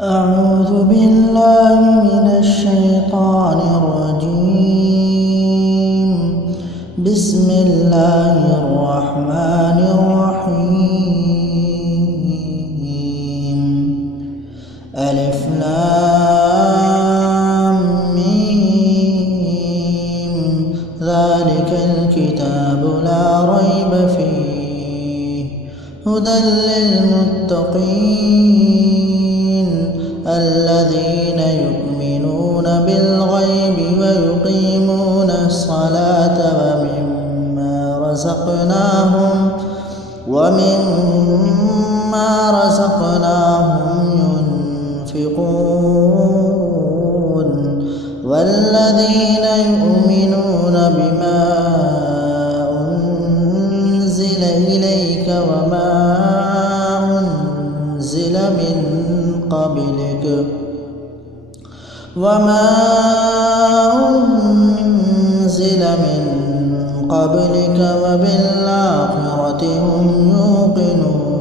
أعوذ بالله من الشيطان الرجيم. بسم الله الرحمن الرحيم. ألف لام ميم. ذلك الكتاب لا ريب فيه هدى للمتقين الذين يؤمنون بالغيب ويقيمون الصلاة ومما رزقناهم ينفقون والذين يؤمنون بما أنزل إليك وما أنزل من قبلك وبالآخرة هم يوقنون.